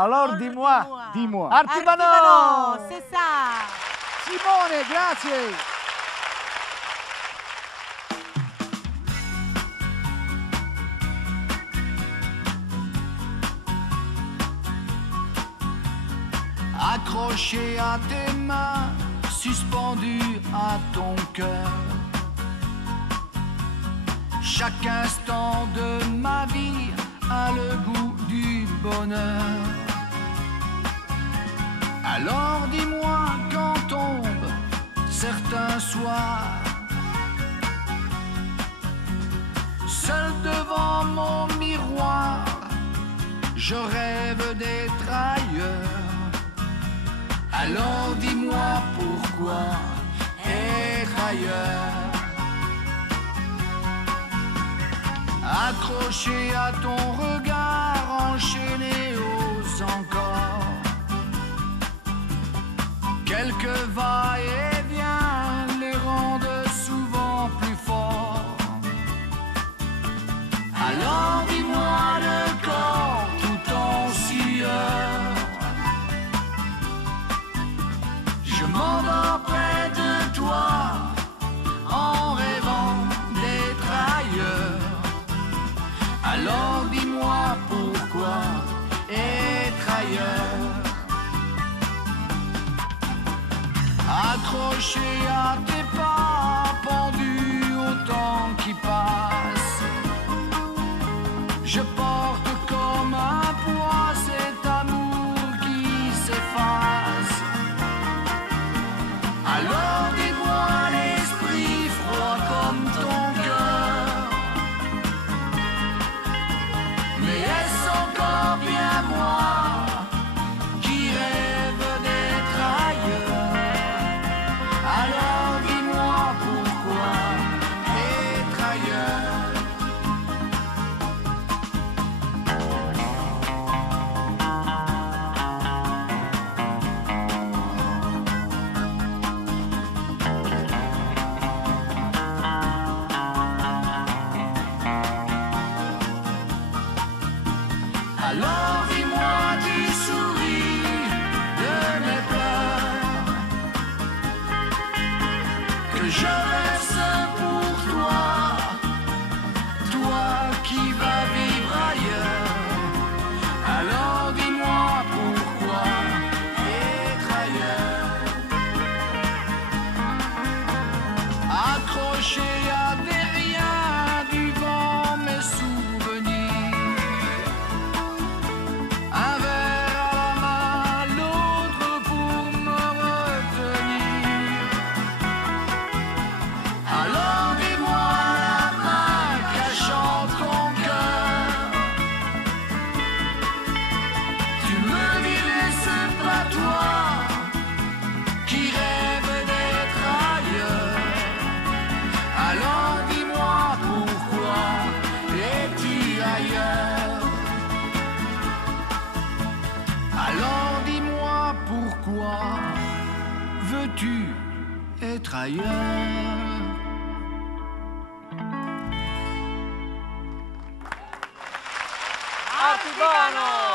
Alors dis-moi. Dis-moi. Artivano! C'est ça. Simone, grazie. Accroché à tes mains, suspendu à ton cœur. Chaque instant de ma vie a le goût du bonheur. Alors dis-moi quand tombe certains soirs, seul devant mon miroir, je rêve d'être ailleurs. Alors dis-moi pourquoi être ailleurs. Accroché à ton regard, enchaîné aux encore. Quelques va-et-vient les rendent souvent plus forts. Alors dis-moi le corps tout en sueur. Je m'endors près de toi en rêvant d'être ailleurs. Alors dis-moi pourquoi être ailleurs. Accroché à tes pas, pendu au temps qui passe, je porte comme un poids cet amour qui s'efface. Alors dis-moi l'esprit froid comme ton cœur, mais est-ce encore bien moi qui rêve d'être ailleurs? Alors dis-moi pourquoi être ailleurs. Alors dis-moi tu souris de mes pleurs, que je reste pour toi, toi qui vas vivre ailleurs. Alors dis-moi pourquoi être ailleurs. Accroché à des riens du vent mes souvenirs. Un verre à la main, l'autre pour me retenir. Alors dis-moi la main cachant ton cœur. Tu me dirais c'est pas toi qui rêve d'être ailleurs. Alors dis-moi pourquoi es-tu ailleurs? Alors dis-moi pourquoi veux-tu être ailleurs? Artivano!